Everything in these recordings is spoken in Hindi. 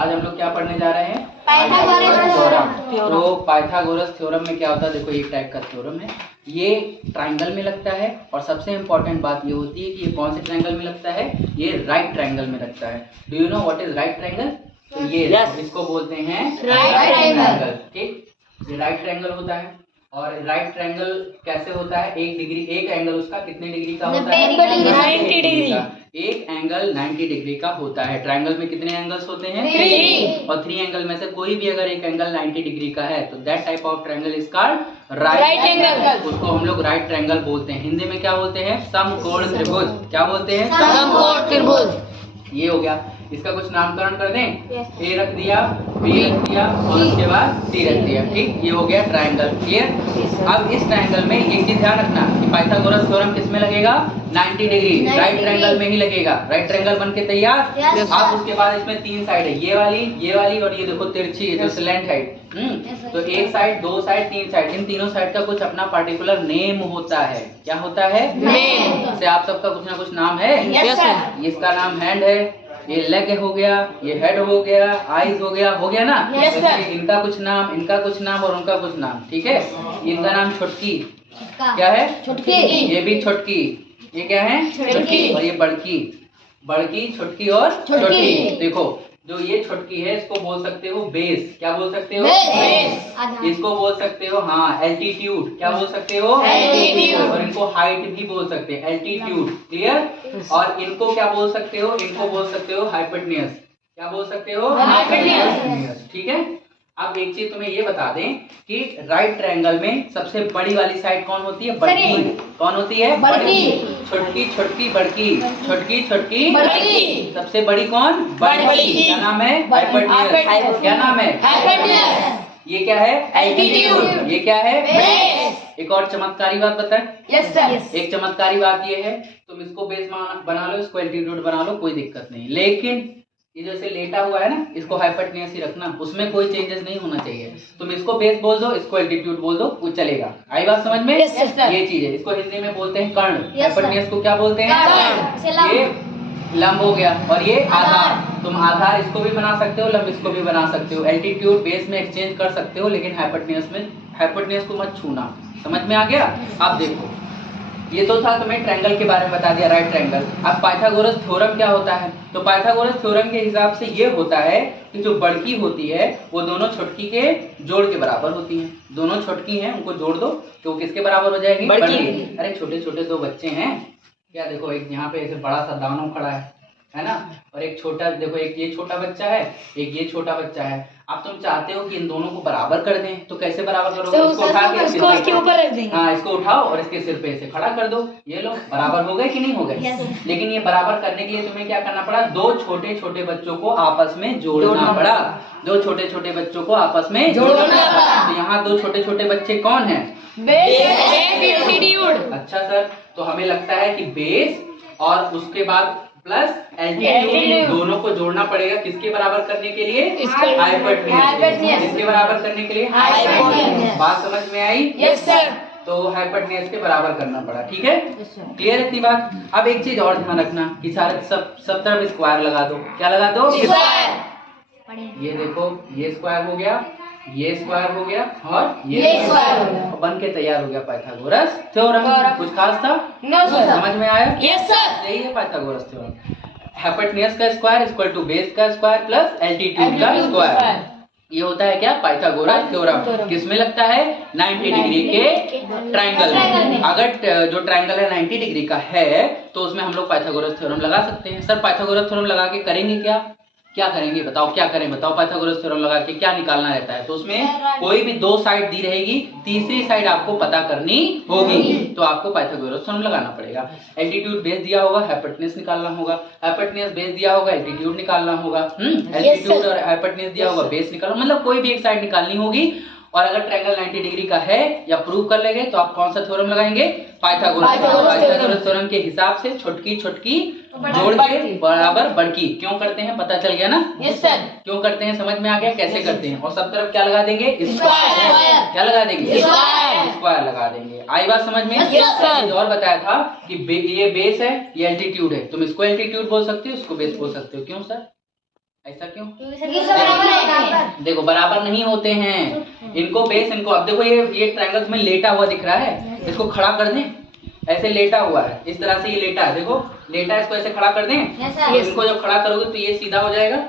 आज हम लोग क्या पढ़ने जा रहे हैं? Pythagoras theorem. तो पाइथागोरस थ्योरम में क्या होता है, देखो एक टाइप का थ्योरम है, ये ट्राइंगल में लगता है और सबसे इम्पोर्टेंट बात ये होती है कि ये कौन से ट्राइंगल में लगता है, ये राइट ट्राइंगल में लगता है। Do you know what is right triangle? तो ये इसको बोलते हैं राइट ट्राइंगल। ठीक, ये राइट ट्राइंगल होता है। और राइट ट्राइंगल कैसे होता है? एक डिग्री, एक एंगल उसका कितने डिग्री का होता है? 90 डिग्री का। एक एंगल 90 डिग्री का होता है। ट्राइंगल में कितने एंगल्स होते हैं? 3। और 3 एंगल में से कोई भी अगर एक एंगल 90 डिग्री का है तो that type of triangle is called right angle. उसको हम लोग राइट ट्राइंगल बोलते हैं। हिंदी में क्या बोलते हैं? समकोण त्रिभुज। क्या बोलते हैं? समकोण त्रिभुज। ये हो गया। इसका कुछ नामकरण कर दें। ए रख दिया, बी रख दिया और उसके बाद सी रख दिया। ठीक, ये हो गया ट्राइंगल। क्लियर? अब इस ट्राइंगल में एक चीज ध्यान रखना कि पाइथागोरस थ्योरम किस में लगेगा? 90 डिग्री राइट ट्राइंगल में ही लगेगा। राइट ट्राइंगल बन के तैयार। अब उसके बाद इसमें 3 साइड है, ये वाली और ये देखो तिरछी जो स्लैंट है। तो एक साइड, 2 साइड, 3 साइड, इन तीनों साइड का कुछ अपना पार्टिकुलर नेम होता है। क्या होता है? नेम। जैसे आप सबका कुछ ना कुछ नाम है। इसका नाम हैंड है, ये लेग हो गया, ये हेड हो गया, आईज हो गया ना। इनका कुछ नाम, इनका कुछ नाम और उनका कुछ नाम। ठीक है, इनका नाम छुटकी। क्या है? छुटकी। ये भी छुटकी। ये क्या है? छुटकी। और ये बड़की। बड़की, छुटकी और छोटी। देखो, जो ये छुटकी है इसको बोल सकते हो बेस। क्या बोल सकते हो? बेस। इसको बोल सकते हो एल्टीट्यूड। क्या बोल सकते हो? एल्टीट्यूड। और इनको हाइट भी बोल सकते हैं, एल्टीट्यूड। क्लियर? और इनको क्या बोल सकते हो? इनको बोल सकते हो हाइपोटेन्यूज। क्या बोल सकते हो? हाइपोटेन्यूज। ठीक है। अब एक चीज तुम्हें ये बता दें कि राइट ट्रायंगल में सबसे बड़ी वाली साइड कौन होती है? बड़की। कौन होती है? बड़की। छोटकी, छोटकी, बड़की। छोटकी, छोटकी, बड़की। सबसे बड़ी कौन? बड़की। क्या नाम है? हाइपोटेन्यूज। क्या नाम है? हाइपोटेन्यूज। ये क्या है? एल्टीट्यूड। ये क्या है? बेस। एक और चमत्कारी बात बताएं। Yes sir. एक चमत्कारी बात ये है, तुम इसको बेस बना लो, इसको एल्टीट्यूड बना लो, कोई दिक्कत नहीं। लेकिन ये जैसे लेटा हुआ है ना, इसको हाइपोटेन्यूज ही रखना, उसमें कोई चेंजेस नहीं होना चाहिए। तुम इसको बेस बोल दो, इसको एल्टीट्यूड बोल दो, वो चलेगा। आई बात समझ में? Yes, sir. ये चीज है, इसको हिंदी में बोलते हैं कर्ण। Yes, हाइपोटेन्यूज को क्या बोलते हैं? कर्ण। ये लंब हो गया और ये आधार। तुम आधार इसको भी बना सकते हो, लंब इसको भी बना सकते हो। एल्टीट्यूड बेस में एक्सचेंज कर सकते हो, लेकिन हाइपोटेन्यूज को मत छूना। समझ में आ गया? अब देखो, ये तो था तुम्हें ट्रायंगल के बारे में बता दिया, राइट ट्रायंगल। अब पाइथागोरस थ्योरम क्या होता है? तो पाइथागोरस थ्योरम के हिसाब से ये होता है कि जो बड़की होती है वो दोनों छोटकी के जोड़ के बराबर होती है। दोनों छोटकी हैं, उनको जोड़ दो तो किसके बराबर हो जाएगी? बड़की। अरे छोटे छोटे 2 बच्चे हैं क्या, देखो एक यहाँ पे ऐसे बड़ा सा दानव खड़ा है ना, और एक छोटा, देखो एक ये छोटा बच्चा है, एक ये छोटा बच्चा है। अब तुम चाहते हो कि इन दोनों को बराबर कर दें, तो कैसे बराबर करोगे? तो इसको उठा के इसके ऊपर रख देंगे। हाँ, इसको उठाओ और इसके सिर पे ऐसे खड़ा कर दो। ये लो, बराबर हो गए कि नहीं हो गए? लेकिन ये बराबर करने के लिए तुम्हें क्या करना पड़ा? 2 छोटे छोटे बच्चों को आपस में जोड़ना पड़ा। 2 छोटे छोटे बच्चों को आपस में जोड़ना पड़ा। तो यहाँ 2 छोटे छोटे बच्चे कौन है? एल्टीट्यूड। अच्छा सर, तो हमें लगता है कि बेस और उसके बाद प्लस एल्टीट्यूड दोनों को जोड़ना पड़ेगा। किसके बराबर करने के लिए? हाइपोटेन्यूज। किसके बराबर करने के लिए? हाइपोटेन्यूज। बात समझ में आई? Yes sir. तो हाइपोटेन्यूज के बराबर करना पड़ा। ठीक है, क्लियर इतनी बात? अब एक चीज और ध्यान रखना कि सारे सब तरफ स्क्वायर लगा दो। क्या लगा दो? ये देखो, ये स्क्वायर हो गया, ये स्क्वायर हो गया और ये स्क्वायर हो गया। बन के तैयार हो गया पाइथागोरस थ्योरम। कुछ खास था? No sir. समझ में आया? Yes sir. यही है पाइथागोरस थ्योरम। हाइपोटेन्यूज का स्क्वायर इक्वल टू बेस का स्क्वायर प्लस एल्टीट्यूड का स्क्वायर। ये होता है क्या? Pythagoras theorem. किसमें लगता है? 90 डिग्री के ट्रायंगल में। अगर जो ट्रायंगल है 90 डिग्री का है तो उसमें हम लोग पाइथागोरस थ्योरम लगा सकते हैं। सर पाइथागोरस थ्योरम लगा के करेंगे क्या? क्या करेंगे बताओ, क्या करें बताओ? पाइथागोरस थ्योरम लगा के क्या निकालना रहता है? तो उसमें कोई भी 2 साइड दी रहेगी, तीसरी साइड आपको पता करनी होगी, तो आपको पाइथागोरस थ्योरम लगाना पड़ेगा। एल्टीट्यूड बेस दिया होगा, हाइपोटेन्यूज निकालना होगा। हाइपोटेन्यूज बेस दिया होगा, एल्टीट्यूड निकालना होगा। एल्टीट्यूड और हाइपोटेन्यूज दिया होगा, बेस निकालो, मतलब कोई भी एक साइड निकालनी होगी। और अगर ट्रायंगल 90 डिग्री का है या प्रूव कर लेंगे तो आप कौन सा थ्योरम लगाएंगे? पाइथागोरस थ्योरम के हिसाब से छोटकी छोटकी जोड़ के बराबर बड़की। क्यों करते हैं पता चल गया ना? Yes sir. क्यों करते हैं समझ में आ गया कैसे करते हैं? और सब तरफ क्या लगा देंगे? स्क्वायर। क्या लगा देंगे? स्क्वायर लगा देंगे। आई बात समझ में? और बताया था कि ये बेस है, ये एल्टीट्यूड है। तुम इसको एल्टीट्यूड बोल सकते हो, इसको बेस बोल सकते हो। क्यों सर? ऐसा क्यों? बराबर देखो बराबर नहीं होते हैं, इनको बेस इनको, अब देखो ये ट्रायंगल में लेटा हुआ दिख रहा है, इसको खड़ा कर दें, ऐसे लेटा हुआ है, इस तरह से ये लेटा है, देखो लेटा है, इसको ऐसे खड़ा कर दें, तो इनको जब खड़ा करोगे तो ये सीधा हो जाएगा,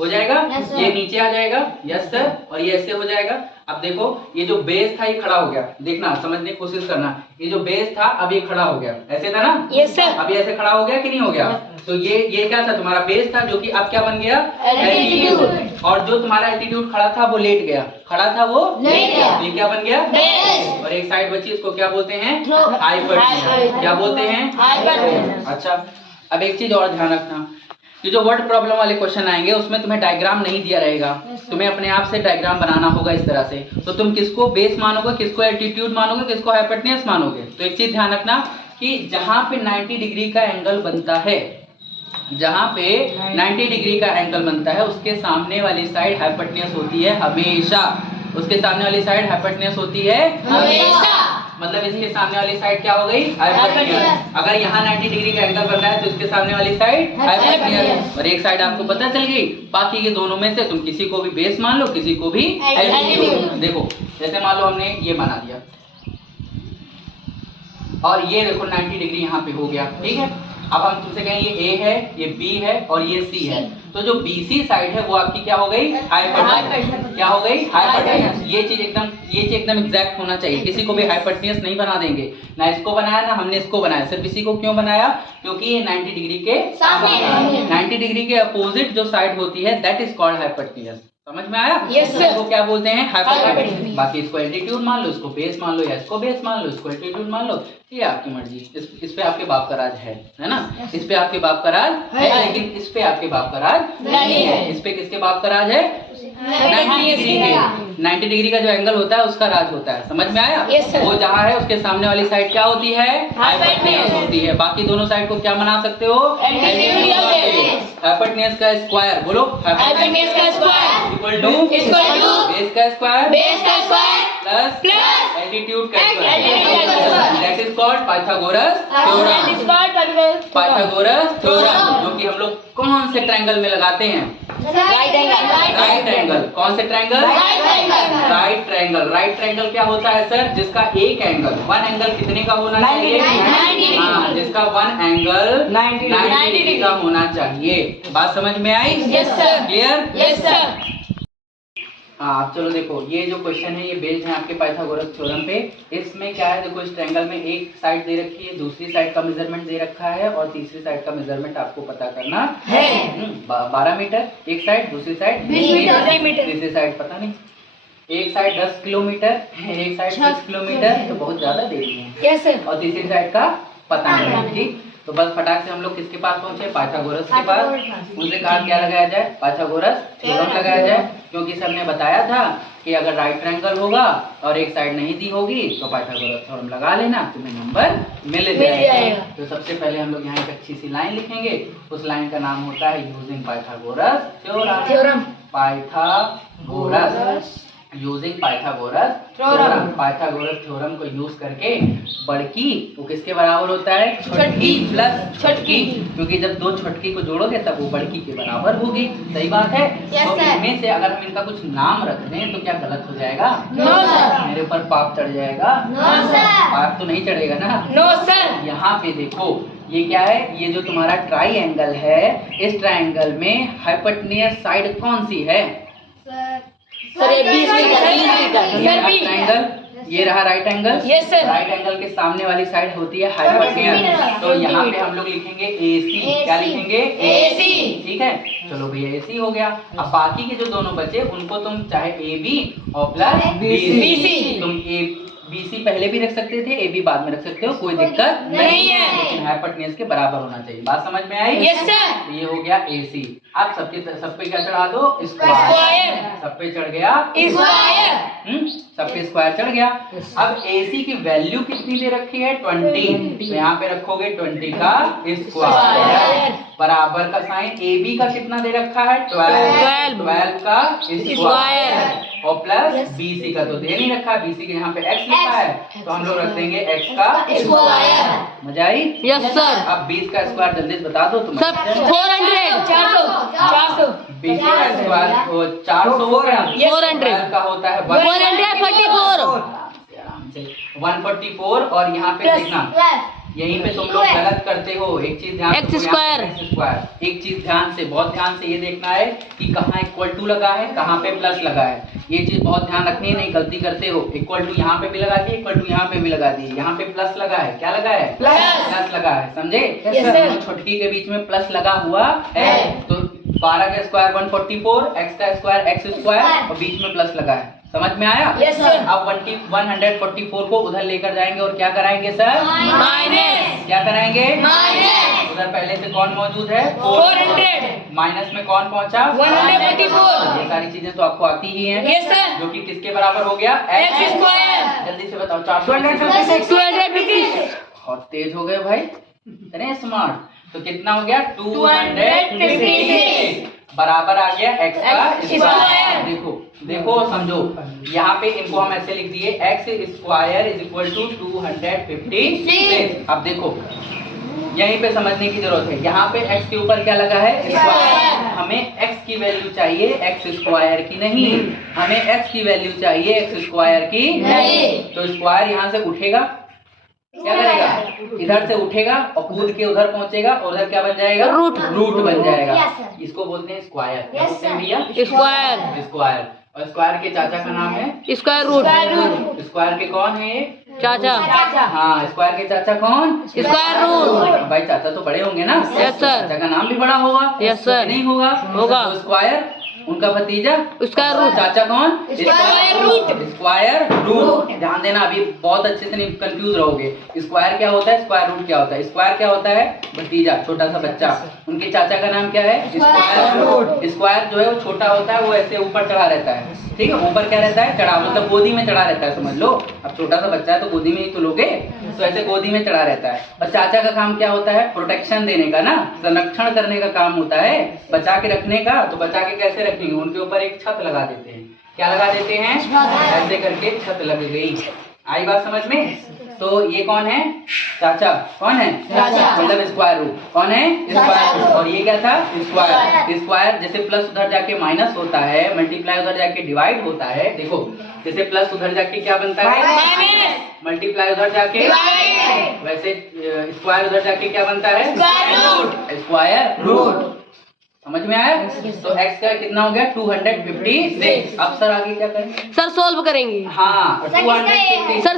ये नीचे आ जाएगा, यस सर, और ये ऐसे हो जाएगा। अब देखो ये जो बेस था ये खड़ा हो गया, देखना समझने की कोशिश करना, ये जो बेस था अब ये खड़ा हो गया, ऐसे था ना, यस सर, अब ये ऐसे खड़ा हो गया कि नहीं हो गया? तो ये क्या था, तुम्हारा बेस था, जो कि अब क्या बन गया, एल्टीट्यूड, और जो तुम्हारा एल्टीट्यूड खड़ा था वो लेट गया, खड़ा था वो लेट गया, ये क्या बन गया, बेस, और एक साइड बची, इसको क्या बोलते हैं, हाइपोटेन्यूज, क्या बोलते हैं, हाइपोटेन्यूज। अच्छा, अब एक चीज और ध्यान रखना, ये जो वर्ड प्रॉब्लम वाले क्वेश्चन आएंगे उसमें तुम्हें डायग्राम नहीं दिया रहेगा, तुम्हें अपने आप से डायग्राम बनाना होगा इस तरह से, तो तुम किसको बेस मानोगे, किसको एल्टीट्यूड मानोगे, किसको हाइपोटेन्यूज मानोगे। तो एक चीज ध्यान रखना कि जहां पे 90 डिग्री का एंगल बनता है, जहां पे 90 डिग्री का एंगल बनता है उसके सामने वाली साइड हाइपोटेन्यूज होती है हमेशा, उसके सामने वाली साइड हाइपोटेन्यूज होती है हमेशा, मतलब इसके सामने वाली साइड क्या हो गई, हाइपोटेन्यूज। अगर यहाँ 90 डिग्री का एंगल बन रहा है तो इसके सामने वाली साइड हाइपोटेन्यूज, और एक साइड आपको पता चल गई, बाकी के दोनों में से तुम किसी को भी बेस मान लो, किसी को भी एल्टीट्यूड। देखो जैसे मान लो हमने ये बना दिया, और ये देखो 90 डिग्री यहाँ पे हो गया, ठीक है। अब हम तुमसे कहें ये ए है, ये बी है और ये सी है, तो जो बीसी साइड है वो आपकी क्या हो गई, हाइपोटेन्यूज, क्या हो गई, हाइपोटेन्यूज। ये चीज एकदम एग्जैक्ट होना चाहिए, किसी को भी हाइपोटेन्यूज नहीं बना देंगे, ना इसको बनाया ना हमने इसको बनाया, सिर्फ इसी को क्यों बनाया, क्योंकि ये 90 डिग्री के सामने, 90 डिग्री के अपोजिट जो साइड होती है दैट इज कॉल्ड हाइपोटेन्यूज। समझ में आया? Yes, sir. इसको क्या बोलते हैं, हाइपोटेन्यूज। बाकी इसको एल्टीट्यूड मान लो, इसको बेस मान लो, या इसको बेस मान लो, इसको एल्टीट्यूड मान लो, ये आपकी मर्जी। इस पे आपके बाप का राज है ना, इस पे आपके बाप का राज है, लेकिन इस पे आपके बाप का राज नहीं है। इस पे किसके बाप का राज है, 90 डिग्री के, 90 डिग्री का जो एंगल होता है उसका राज होता है। समझ में आया? Yes, sir. वो जहाँ है उसके सामने वाली साइड क्या होती है, हाइपोटेन्यूज होती है। बाकी दोनों साइड को क्या बना सकते हो, हाइपोटेन्यूज का स्क्वायर, बोलो हाइपोटेन्यूज का स्क्वायर इक्वल टू बेस का स्क्वायर प्लस एल्टीट्यूड का square, that is called Pythagoras theorem. Pythagoras theorem जो कि हम लोग कौन से ट्रायंगल में लगाते हैं, राइट ट्रायंगल। कौन से triangle, right triangle. Right triangle क्या होता है सर, जिसका एक एंगल, वन एंगल कितने का होना चाहिए, 90। हाँ, जिसका वन एंगल 90 डिग्री का होना चाहिए। बात समझ में आई? Yes sir, clear? Yes sir. हाँ चलो देखो, ये जो क्वेश्चन है ये बेस्ड है आपके पाइथागोरस थ्योरम पे। इसमें क्या है, देखो इस ट्रायंगल में एक साइड दे रखी है, दूसरी साइड का मेजरमेंट दे रखा है, और तीसरी साइड का मेजरमेंट आपको पता करना है। 12 मीटर एक साइड, दूसरी साइड 20 मीटर, तीसरी साइड पता नहीं, एक साइड 10 किलोमीटर, एक साइड 6 किलोमीटर, तो बहुत ज्यादा दे रही है। Yes sir. और तीसरी साइड का पता नहीं। ठीक, तो बस फटाक से हम लोग किसके पास पहुंचे, पाइथागोरस के पास। उनसे कहा क्या लगाया जाए, पाइथागोरस थ्योरम लगाया जाए, क्योंकि सर ने बताया था कि अगर राइट ट्रायंगल होगा और एक साइड नहीं दी होगी तो पाइथागोरस थ्योरम लगा लेना, तुम्हें नंबर मिल जाएगा। तो सबसे पहले हम लोग यहाँ एक अच्छी सी लाइन लिखेंगे, उस लाइन का नाम होता है using Pythagoras theorem. Pythagoras, using Pythagoras theorem. Pythagoras theorem को यूज करके बड़की वो किसके बराबर होता है, छोटकी प्लस छोटकी, क्योंकि जब दो छोटकी को जोड़ोगे तब वो बड़की के बराबर होगी। सही बात है? तो इनमें से अगर हम इनका कुछ नाम रख दें तो क्या गलत हो जाएगा? No sir. मेरे ऊपर पाप चढ़ जाएगा? No sir. पाप तो नहीं चढ़ेगा ना? No sir. यहाँ पे देखो ये क्या है, ये जो तुम्हारा ट्राइएंगल है, इस ट्राइएंगल में हाइपोटेन्यूज साइड कौन सी है? सर ये 20 मीटर। ये रहा ट्रायंगल, ये रहा right angle. Yes sir. Right angle के सामने वाली साइड होती है हाइपोटेन्यूज। तो यहाँ पे हम लोग लिखेंगे AC। क्या लिखेंगे? AC। ठीक है, चलो भैया AC हो गया। अब बाकी के जो दोनों बचे उनको तुम चाहे AB और प्लस BC, तुम BC पहले भी रख सकते थे, AB बाद में रख सकते हो, कोई दिक्कत नहीं है, लेकिन हाइपोटेन्यूज के बराबर होना चाहिए। बात समझ में आई? Yes sir. तो ये हो गया AC। आप सब पे क्या चढ़ा दो, स्क्वायर। सब पे चढ़ गया स्क्वायर। सब पे स्क्वायर चढ़ गया। अब AC की वैल्यू कितनी दे रखी है, 20, तो यहाँ पे रखोगे 20 का स्क्वायर। बराबर का साइन AB का कितना दे रखा है 12 का स्क्वायर और प्लस BC का तो दे नहीं रखा, BC के यहाँ पे x लिखा है तो हम लोग रख देंगे x का स्क्वायर। मजा आई? Yes sir. अब 20 का स्क्वायर जल्दी से बता दो तुम। सर 400 400 BC का स्क्वायर 400 ग्राम 400 का होता है 444 144 और यहाँ पे देखना यहीं पे तुम लोग गलत करते हो। एक चीज ध्यान X स्क्वायर। एक चीज ध्यान से बहुत ध्यान से ये देखना है कि कहाँ इक्वल टू लगा है कहाँ पे प्लस लगा है। ये चीज बहुत ध्यान रखनी है, नहीं गलती करते हो। इक्वल टू यहाँ पे भी लगा दिए, इक्वल टू यहाँ पे भी लगा दिए। यहाँ पे प्लस लगा है, क्या लगा है प्लस लगा है, समझे? दोनों छुटकी के बीच में प्लस लगा हुआ है तो 12 का स्क्वायर 144, x का स्क्वायर x स्क्वायर और बीच में प्लस लगा है। समझ में आया? Yes sir. अब 144 को उधर लेकर जाएंगे और क्या कराएंगे सर? माइनस क्या कराएंगे? माइनस उधर पहले से कौन मौजूद है? 400 माइनस में कौन पहुंचा? 144 ये सारी चीजें तो आपको आती ही हैं। Yes sir. जो कि किसके बराबर हो गया? x square. जल्दी से बताओ 456। 256 बहुत तेज हो गए भाई, इतने स्मार्ट। तो कितना हो गया? 256 बराबर आ गया x का स्क्वायर। स्क्वायर। देखो देखो समझो, यहाँ पे इनको हम ऐसे लिख दिए x square is equal to 256। अब देखो यहीं पे समझने की जरूरत है, यहाँ पे x के ऊपर क्या लगा है? स्क्वायर। हमें x की वैल्यू चाहिए x स्क्वायर की नहीं, हमें x की वैल्यू चाहिए x स्क्वायर की नहीं। तो स्क्वायर यहाँ से उठेगा, क्या करेगा? इधर से उठेगा और कूद के उधर पहुंचेगा और उधर क्या बन जाएगा? रूट बन जाएगा। इसको बोलते हैं स्क्वायर। क्या बोलते हैं भैया? स्क्वायर। स्क्वायर। और स्क्वायर के चाचा का नाम है स्क्वायर रूट। स्क्वायर के कौन है ये? चाचा। हाँ, स्क्वायर के चाचा कौन? Square root. भाई चाचा तो बड़े होंगे ना? Yes sir. चाचा का नाम भी बड़ा होगा? Yes sir. नहीं होगा? होगा। तो स्क्वायर उनका भतीजा स्क्वायर रूट। चाचा कौन? Square root. Square root. ध्यान देना, अभी बहुत अच्छे से नहीं कंफ्यूज रहोगे। स्क्वायर क्या होता है, स्क्वायर रूट क्या होता है? स्क्वायर क्या होता है? भतीजा, छोटा सा बच्चा। उनके चाचा का नाम क्या है? Square root. स्क्वायर जो है वो छोटा होता है, वो ऐसे ऊपर चढ़ा रहता है, ठीक है? ऊपर क्या रहता है? चढ़ा, मतलब गोदी में चढ़ा रहता है, समझ लो। अब छोटा सा बच्चा है तो गोदी में ही तो लोगे, तो ऐसे गोदी में चढ़ा रहता है। और चाचा का काम क्या होता है? प्रोटेक्शन देने का ना, संरक्षण करने का काम होता है, बचा के रखने का। तो बचा के कैसे रखेंगे? उनके ऊपर एक छत लगा देते हैं। क्या लगा देते हैं? ऐसे करके छत लग गई। आई बात समझ में? तो ये कौन है? चाचा। कौन है? चाचा। मतलब स्क्वायर रूट। कौन है? Square root. और ये क्या था? स्क्वायर। स्क्वायर जैसे प्लस उधर जाके माइनस होता है, मल्टीप्लाई उधर जाके डिवाइड होता है। देखो जैसे प्लस उधर जाके क्या बनता है? माइनस। मल्टीप्लाई उधर जाके डिवाइड। वैसे स्क्वायर उधर जाके क्या बनता है? Square root. Square root. समझ में आया? तो x का कितना हो गया? 256। अब सर आगे क्या करें? सर सोल्व करेंगे। हाँ, 256। सर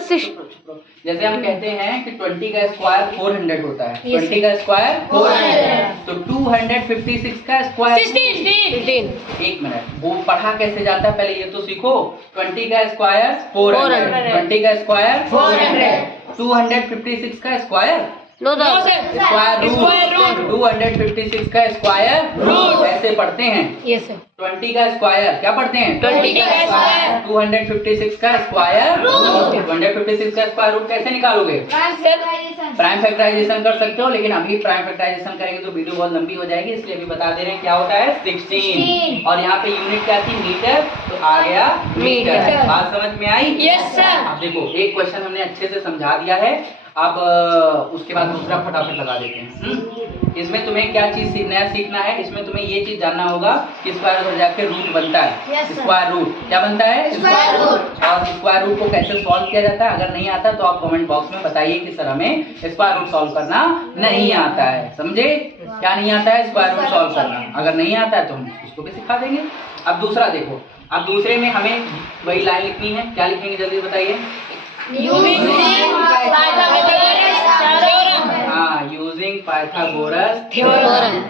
जैसे हम कहते हैं कि 20 का स्क्वायर 400 होता है। 20 का स्क्वायर 400, तो 256 का स्क्वायर 16। एक मिनट, वो पढ़ा कैसे जाता है पहले ये तो सीखो। 20 का स्क्वायर 400, 20 का स्क्वायर 400, 256 का square no sir. Square root. 256 का स्क्वायर रूट ऐसे पढ़ते हैं। Yes sir. 20 का स्क्वायर क्या पढ़ते हैं? 20 का स्क्वायर। 256 का स्क्वायर रूट। 256 का स्क्वायर रूट कैसे निकालोगे? प्राइम फैक्टराइजेशन कर सकते हो, लेकिन अभी प्राइम फैक्टराइजेशन करेंगे तो वीडियो बहुत लंबी हो जाएगी, इसलिए अभी बता दे रहे हैं क्या होता है 16। और यहाँ पे यूनिट क्या थी? मीटर, तो आ गया मीटर। बात समझ में आई? Yes sir. अब देखो एक क्वेश्चन हमने अच्छे से समझा दिया है, अब उसके बाद दूसरा फटाफट लगा देते हैं। इसमें तुम्हें क्या चीज नया सीखना है? इसमें तुम्हें ये चीज जानना होगा कि स्क्वायर उधर जाके रूट बनता है। स्क्वायर रूट क्या बनता है? Square root. और स्क्वायर रूट को कैसे सॉल्व किया जाता है? अगर नहीं आता तो आप कमेंट बॉक्स में बताइए कि सर हमें स्क्वायर रूट सॉल्व करना नहीं आता है। समझे? क्या नहीं आता है? स्क्वायर रूट सॉल्व करना। अगर नहीं आता है तो हम उसको भी सिखा देंगे। अब दूसरा देखो, अब दूसरे में हमें वही लाइन लिखनी है। क्या लिखेंगे जल्दी बताइए? हाँ, यूजिंग पाइथागोरस थ्योरम।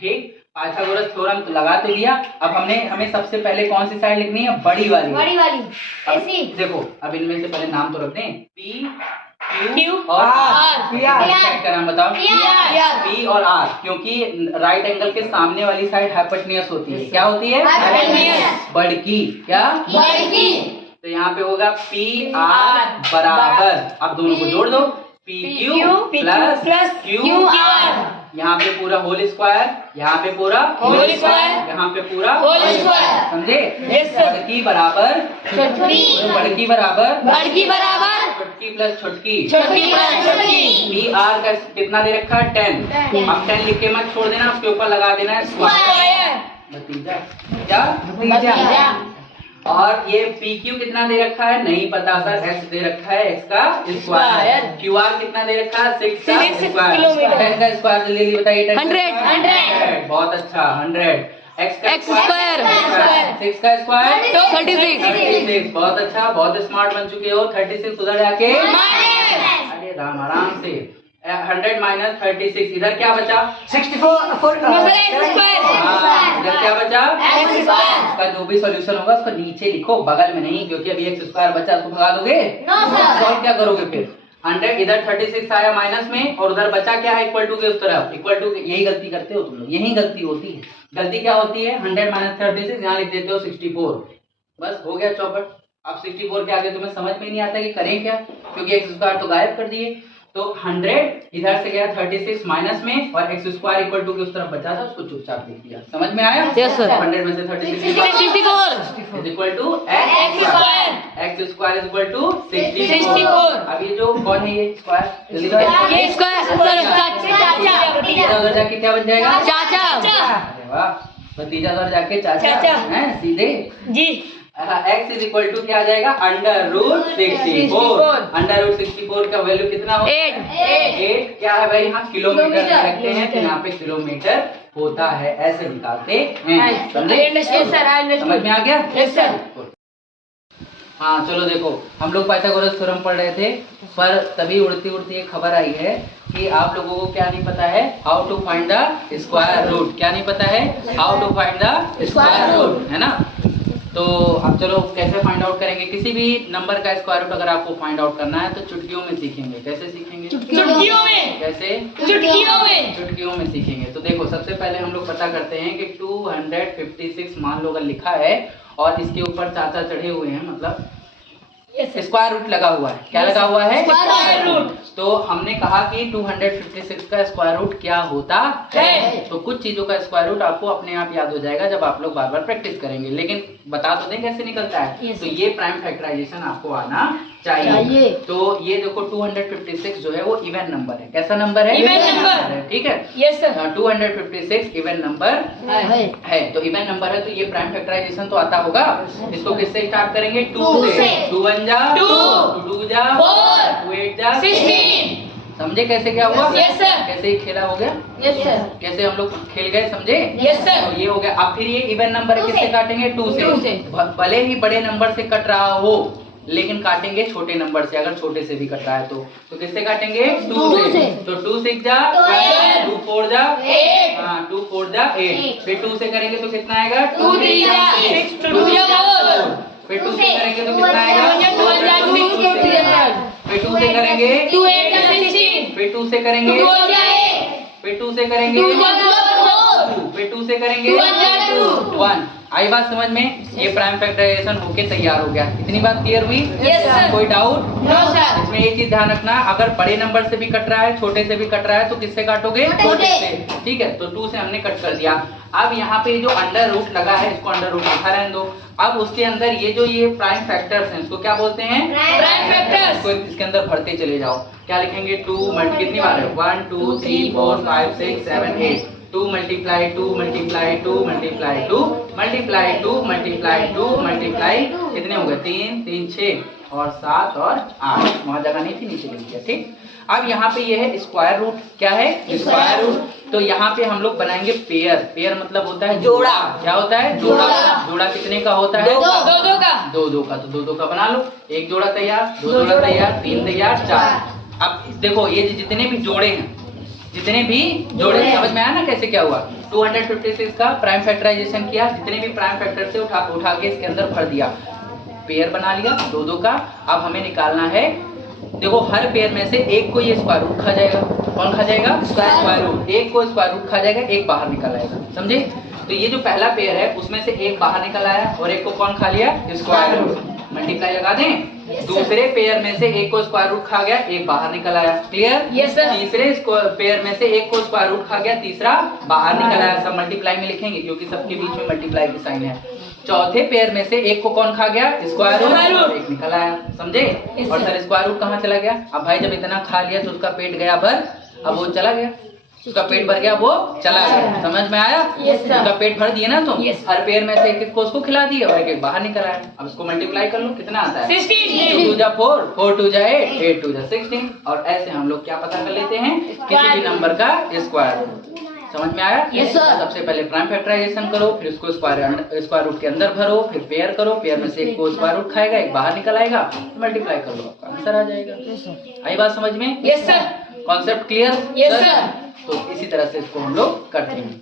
ठीक, पाइथागोरस थ्योरम तो लगा तो दिया। अब हमें सबसे पहले कौन सी साइड लिखनी है? बड़ी वाली। अब देखो, अब इनमें से पहले नाम तो रख दें, P, Q और R। साइड का नाम बताओ? P और R, क्योंकि राइट एंगल के सामने वाली साइड हाइपोटेन्यूस होती है। क्या होती है? बड़की। क्या? तो यहाँ पे होगा पी आर बराबर, अब दोनों को जोड़ दो, P Q plus Q R. यहाँ पे पूरा होल स्क्वायर, यहाँ पे पूरा होल स्क्वायर, यहाँ पे पूरा होल स्क्वायर। समझे? Yes, sir. बड़की बराबर छोटी, बड़की बराबर बड़की बराबर छोटकी प्लस छोटकी। छोटी प्लस छोटी। पी आर का कितना दे रखा है 10। अब 10 लिख के मत छोड़ देना, उसके ऊपर लगा देना है स्क्वायर। भतीजा क्या भतीजा। और ये पी क्यू कितना दे रखा है नहीं पता सर, एक्स दे रखा है, एक्स का स्क्वायर। क्यू आर कितना दे रखा है 6 का 6 स्क्वायर। किलोमीटर। 10 का स्क्वायर जल्दी जल्दी बताइए। 100। बहुत अच्छा 100। एक्स का X स्क्वायर। 6 का स्क्वायर 36। 36। बहुत अच्छा, बहुत स्मार्ट बन चुके हो। 36 उधर जाके अरे राम आराम से 100 माइनस 36 इधर क्या बचा 64 हाँ, इधर क्या बचा X स्क्वायर। इसका जो भी सॉल्यूशन होगा उसको नीचे लिखो, बगल में नहीं, क्योंकि अभी एक्स स्क्वायर बचा, उसको भगा दोगे सॉल्व क्या करोगे फिर। 100 इधर 36 आया माइनस में, और उधर बचा क्या है इक्वल टू के उस तरफ इक्वल टू। यही गलती करते हो तुम लोग, यही गलती होती है। गलती क्या होती है 100 माइनस 36 यहाँ लिख देते हो 64। बस हो गया चौपट। अब 64 के आगे तुम्हें समझ में नहीं आता कि करें क्या, क्योंकि एक्स स्क्वायर तो गायब कर दिए। तो 100 इधर से गया 36 माइनस में, और एक्स स्क्वायर इक्वल टू के उस तरफ बचा था, उसको चुपचाप लिख दिया। समझ में आया? Yes, sir. 100 में से 36 64 is equal to X square. X square is equal to 64। 64। अब ये जो कौन है ये स्क्वायर जल्दी बताओ। ये स्क्वायर चाचा। उधर जाके क्या बन जाएगा चाचा। अरे वाह, भतीजा उधर जाके चाचा चाचा। हैं सीधे। जी। x इज इक्वल टू क्या आ जाएगा अंडर रूट 64। अंडर रूट 64 का वैल्यू कितना हो 8 क्या है भाई, यहाँ किलोमीटर रखते हैं तो यहाँ पे किलोमीटर होता है, ऐसे निकालते हैं। समझे? समझ में आ गया? Yes sir. हाँ चलो देखो, हम लोग पाइथागोरस थ्योरम पढ़ रहे थे, पर तभी उड़ती उड़ती एक खबर आई है कि आप लोगों को क्या नहीं पता है, how to find the square root. क्या नहीं पता है, how to find the square root, है ना। तो अब चलो कैसे फाइंड आउट करेंगे। किसी भी नंबर का स्क्वायर रूट अगर आपको फाइंड आउट करना है तो चुटकियों में सीखेंगे। कैसे सीखेंगे? चुटकियों में। कैसे? चुटकियों में। चुटकियों में सीखेंगे। तो देखो सबसे पहले हम लोग पता करते हैं कि 256 मान लो अगर लिखा है और इसके ऊपर चाचा चढ़े हुए हैं, मतलब स्क्वायर रूट लगा हुआ है। क्या लगा हुआ है? Square root. तो हमने कहा कि 256 का स्क्वायर रूट क्या होता है। तो कुछ चीजों का स्क्वायर रूट आपको अपने आप याद हो जाएगा जब आप लोग बार बार प्रैक्टिस करेंगे, लेकिन बता तो दें कैसे निकलता है। तो ये प्राइम फैक्टराइजेशन आपको आना चाहिए। तो ये देखो 256 जो है वो इवन नंबर है। कैसा नंबर है? Even number. ठीक है। Yes sir. 256 इवन नंबर है। तो इवन नंबर है तो ये प्राइम फैक्टराइजेशन तो आता होगा। इसको किससे स्टार्ट करेंगे? 2 से। 2 1 जा 2, 2 जा 4, 2 8 जा 16। समझे कैसे क्या हुआ? Yes sir. कैसे ही खेला हो गया? Yes sir. कैसे हम लोग खेल गए, समझे? Yes sir. तो ये हो गया। अब फिर ये इवन नंबर किससे काटेंगे? 2 से। भले ही बड़े नंबर से कट रहा हो लेकिन काटेंगे छोटे नंबर से, अगर छोटे से भी कट रहा है तो किससे काटेंगे? 2 से। तो 2 6 जा 12, 2 4 जा 8। हाँ 2 4 जा 8। फिर 2 से करेंगे तो कितना आएगा? 2 3 जा 6, 2 जा 4। फिर 2 से करेंगे तो कितना आएगा? 2 जा 2। फिर 2 से करेंगे 2 8 जा 16। फिर 2 से करेंगे 2 जा 8। फिर 2 से करेंगे 2 जा 4। फिर 2 से करेंगे 1। आई बात समझ में? ये प्राइम फैक्टराइजेशन होके तैयार हो गया। इतनी बात क्लियर हुई? Yes sir. कोई डाउट? No sir. इसमें एक चीज ध्यान रखना, अगर बड़े नंबर से भी कट रहा है छोटे से भी कट रहा है तो किससे काटोगे? छोटे से। ठीक है, तो 2 से हमने कट कर दिया। अब यहाँ पे जो अंडर रूट लगा है इसको अंडर रूट लिखा रहने दो। अब उसके अंदर ये प्राइम फैक्टर्स हैं इसको क्या बोलते हैं? Prime factors. इसको इसके अंदर भरते चले जाओ। क्या लिखेंगे? 2 मल्टी कितनी बार है? 1 2 3 4 5 6 7 8। 2 multiply 2 multiply 2 multiply 2 multiply 2 multiply 2 multiply कितने हो गए? 3 3 6 और 7 और 8। वहां जगह नहीं थी, नीचे लिख दिया। ठीक। अब यहाँ पे ये है स्क्वायर रूट। क्या है? Square root. तो यहाँ पे हम लोग बनाएंगे पेयर। पेयर मतलब होता है जोड़ा। क्या होता है? जोड़ा। जोड़ा कितने का होता है? 2 का। 2 का। तो 2 का बना लो। एक जोड़ा तैयार, 2 जोड़ा तैयार, 3 तैयार, 4। अब देखो ये जितने भी जोड़े हैं, जितने भी जोड़े, समझ में आया ना कैसे क्या हुआ? 256 का प्राइम फैक्टराइजेशन किया, जितने भी प्राइम फैक्टर से उठा के इसके अंदर भर दिया, पेयर बना लिया 2 का। अब हमें निकालना है, देखो हर पेयर में से एक को ये स्क्वायर रूट खा जाएगा। कौन खा जाएगा? Square root. एक को स्क्वायर रूट खा जाएगा, एक बाहर निकल आएगा। समझे? तो ये जो पहला पेयर है उसमें से एक बाहर निकल आया और एक को कौन खा लिया? Square root. मल्टीप्लाई लगा दें दूसरे पेयर में से एक को स्क्वायर रूट खा गया, एक बाहर निकल आया। क्लियर? Yes, sir. तीसरे पेयर में से एक को स्क्वायर रूट खा गया, तीसरा बाहर निकल आया। सब मल्टीप्लाई में लिखेंगे क्योंकि सबके बीच में मल्टीप्लाई की साइन है। चौथे पेयर में से एक को कौन खा गया? स्क्वायर रूट, एक निकल आया। समझे? और सर स्क्वायर रूट कहाँ चला गया? अब भाई जब इतना खा लिया तो उसका पेट गया भर, अब वो चला गया, उसका पेट भर गया, वो चला गया। समझ में आया? उसका पेट भर दिया ना तुम। हर पेयर में से एक एक को उसको खिला दिया और एक एक बाहर निकल आया। अब इसको मल्टीप्लाई कर लो, कितना आता है? 16। 2 जा 4, 4 2 जा 8, 8 2 जा 16। और ऐसे हम लोग क्या पता कर लेते हैं? किसी भी नंबर का स्क्वायर रूट। समझ में आया? Yes, sir. सबसे पहले प्राइम फैक्टराइजेशन करो, फिर उसको स्क्वायर रूट के अंदर भरो, फिर पेयर करो, पेयर में से एक को स्क्वायर रूट खाएगा, एक बाहर निकल आएगा, मल्टीप्लाई कर लो, आपका आंसर आ जाएगा। आई बात समझ में? Yes, sir. Concept clear? Yes, sir. तो इसी तरह से इसको हम लोग करते हैं।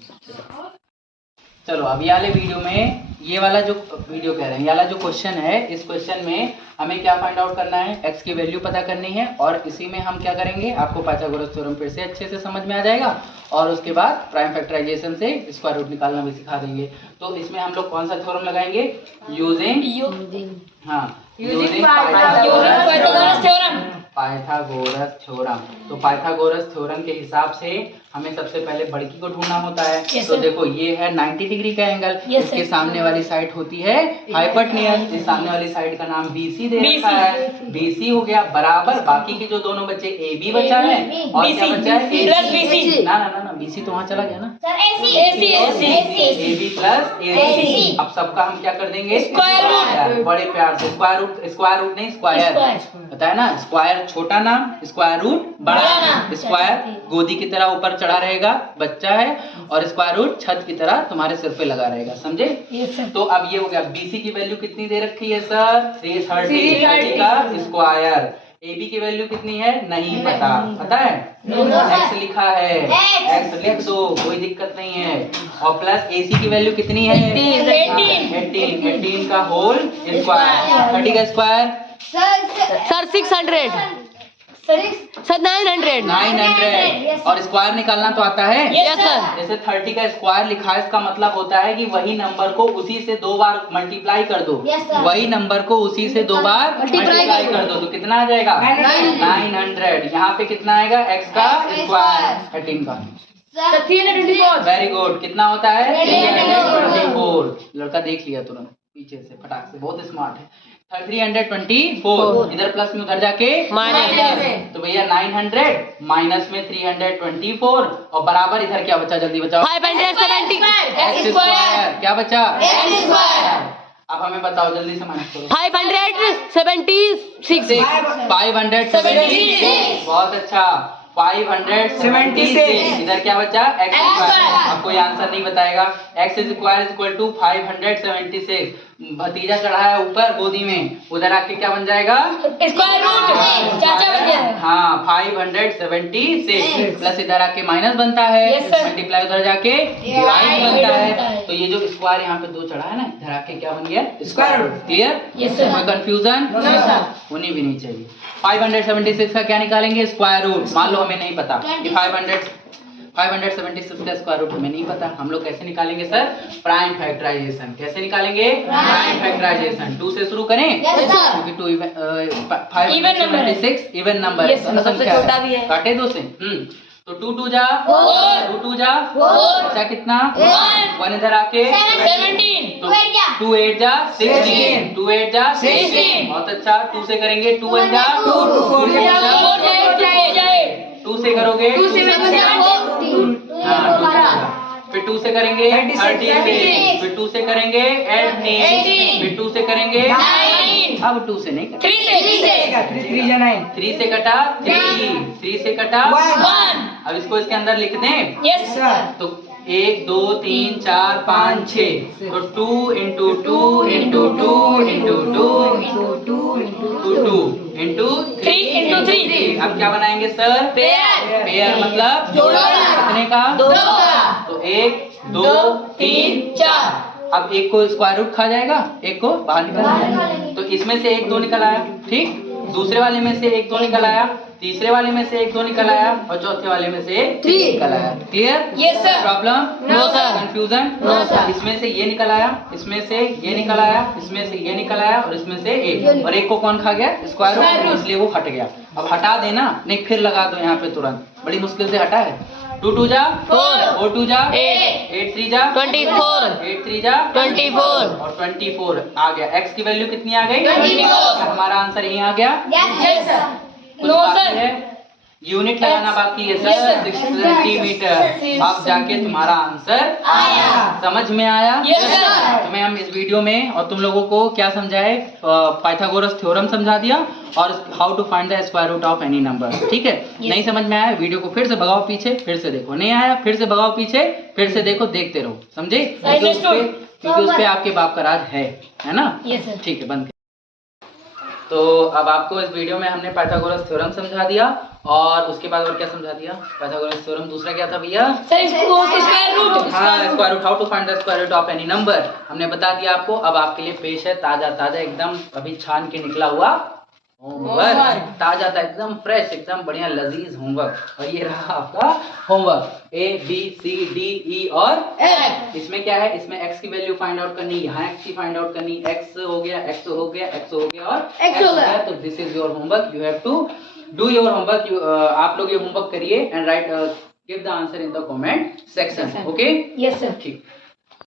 चलो अब ये वाले वीडियो में ये वाला जो वीडियो कह रहे हैं, ये वाला जो क्वेश्चन है, इस क्वेश्चन में हमें क्या फाइंड आउट करना है? x की वैल्यू पता करनी है। और इसी में हम क्या करेंगे? आपको पाइथागोरस थ्योरम फिर से अच्छे से समझ में आ जाएगा और उसके बाद प्राइम फैक्टराइजेशन से स्क्वायर रूट निकालना भी सिखा देंगे। तो इसमें हम लोग कौन सा थ्योरम लगाएंगे? Using Pythagoras theorem. तो पाइथागोरस थ्योरम के हिसाब से हमें सबसे पहले बड़की को ढूंढना होता है। Yes, तो sir. देखो ये है 90 डिग्री का एंगल। Yes, इसके sir. सामने वाली साइड होती है हाइपोटेन्यूज। इस सामने वाली साइड का नाम BC दे रखा है। BC हो गया बराबर बाकी के जो दोनों बच्चे AB बचा है और क्या बचा है? Plus BC। ना ना ना ना BC तो वहाँ चला गया ना। AB plus AC। अब सबका हम क्या कर देंगे? Square root. बड़े प्यार से स्क्वायर रूट नहीं स्क्वायर। पता है ना? स्क्वायर छोटा नाम, स्क्वायर रूट बड़ा नाम। स्क्वायर गोदी की तरह ऊपर चढ़ा रहेगा, बच्चा है, और स्क्वायर रूट छत की तरह तुम्हारे सिर पे लगा रहेगा। समझे? तो अब ये हो गया। BC की वैल्यू कितनी दे रखी है सर? 330 का स्क्वायर। AB की वैल्यू कितनी है? नहीं पता। पता है? X लिखा है, X लिख दो, कोई दिक्कत नहीं है। और प्लस AC की वैल्यू कितनी है? 18 का होल स्क्वायर। 30 का स्क्वायर सर 600 सर 900 और स्क्वायर निकालना तो आता है? Yes sir. जैसे 30 का स्क्वायर लिखा है, इसका मतलब होता है कि वही नंबर को उसी से 2 बार मल्टीप्लाई कर दो। वही नंबर को उसी से 2 बार मल्टीप्लाई कर दो तो कितना आ जाएगा? 900। यहाँ पे कितना आएगा? x का स्क्वायर 13 का। 324। Very good. कितना होता है? 324। लड़का देख लिया तुरंत पीछे से फटाक से, बहुत स्मार्ट है। 324 इधर प्लस में उधर जाके माइनस। तो भैया 900 माइनस में 324 और बराबर इधर क्या बचा? जल्दी बचाओ। 570 x स्क्वायर। क्या बचा? x square. अब हमें बताओ जल्दी से माइनस करो। 576 576। बहुत अच्छा। 576 इधर क्या बचा? x square. अब कोई आंसर नहीं बताएगा। x square is equal to 576। भतीजा चढ़ा है ऊपर गोदी में, उधर आके क्या बन जाएगा? Square root. चाचा बन गया। हाँ 576 प्लस इधर आके माइनस बनता है, Yes, sir. मल्टीप्लाई उधर जाके डिवाइड बनता है। तो ये जो स्क्वायर यहाँ पे 2 चढ़ा है ना, इधर आके क्या बन गया? Square root. Clear? Yes, sir. कोई कंफ्यूजन? होनी भी नहीं चाहिए। 576 का क्या निकालेंगे? Square root. मान लो हमें नहीं पता कि 576 का स्क्वायर रूट हमें नहीं पता, हम लोग कैसे निकालेंगे सर? Prime factorisation. कैसे निकालेंगे? Prime factorisation. 2 से शुरू करें क्योंकि 576 इवन नंबर है, सबसे छोटा भी है। काटे 2 से। तो 2 2 जा 2 जा बचा कितना? 1 इधर आके 17। तो 2 8 जा 16। 2 8 जा 16। बहुत अच्छा। 2 से करेंगे 2 1 जा 2 4 2 से करोगे 2 से फिर 2 से करेंगे 36। फिर 2 से करेंगे 18। फिर 2 से करेंगे 9। अब 2 से नहीं करते। 3 से कटा 3 से कटा 1। अब इसको इसके अंदर लिख दें तो 1 2 3 4 5 6 तो 2 into 2 into 2 into 2 into 2 into 3। अब क्या बनाएंगे सर? पेयर मतलब कितने का? 2 का। तो 1 2 3 4। अब एक को स्क्वायर रूट खा जाएगा, एक को बाहर निकल आएगा। तो इसमें से 1 2 निकल आया, ठीक। दूसरे वाले में से 1 2 निकल आया, तीसरे वाले में से 1 2 निकल आया और चौथे वाले में से 3 निकल आया। Clear? Yes, sir. Problem? No, sir. Confusion? No, sir. इसमें से ये निकल आया, इसमें से ये निकल आया, इसमें से ये निकल आया और इसमें से एक, और एक को कौन खा गया? स्क्वायर रूट, इसलिए वो हट गया। अब हटा देना, नहीं फिर लगा दो यहाँ पे तुरंत, बड़ी मुश्किल से हटा है। 2 2 जा 4, 4 2 जा 8, 8 3 जा 24, 8 3 जा 24, और 24 आ गया। x की वैल्यू कितनी आ गई? 24। हमारा आंसर यही आ गया। Yes, sir. कुछ No, बाकी sir. है? यूनिट लगाना बाकी है Yes, सर, sir. 6 सेंटीमीटर। अब जाके तुम्हारा आंसर आया। समझ में आया? Yes, sir. तुम्हें हम इस वीडियो में और तुम लोगों को क्या समझाए? पाइथागोरस थ्योरम समझा दिया और how to find the square root of any number. ठीक है? नहीं समझ में आया वीडियो को फिर से भगाओ पीछे, फिर से देखो। नहीं आया फिर से भगाओ पीछे, फिर से देखो, देखते रहो। समझे? क्योंकि उस पे आपके बाप का राज है ना? Yes, sir. ठीक है, बंद। तो अब आपको इस वीडियो में हमने पाइथागोरस थ्योरम समझा दिया और उसके बाद और क्या समझा दिया? पाइथागोरस थ्योरम दूसरा क्या था भैया? Sir, इसको स्क्वायर रूट। हाँ, square root, how to find the square root of any number हमने बता दिया आपको। अब आपके लिए पेश है ताजा ताजा एकदम अभी छान के निकला हुआ होमवर्क। ताजा था, एकदम फ्रेश, एकदम बढ़िया लजीज होमवर्क। और ये रहा आपका होमवर्क, ABCDE और F। इसमें क्या है? इसमें x की वैल्यू फाइंड आउट करनी, यहाँ x की फाइंड आउट करनी। x हो गया, x हो गया, x हो गया और X हो गया। तो this is your homework, you have to do your homework. आप लोग ये होमवर्क करिए and write give the answer in the comment section. Okay, Yes, sir. ठीक।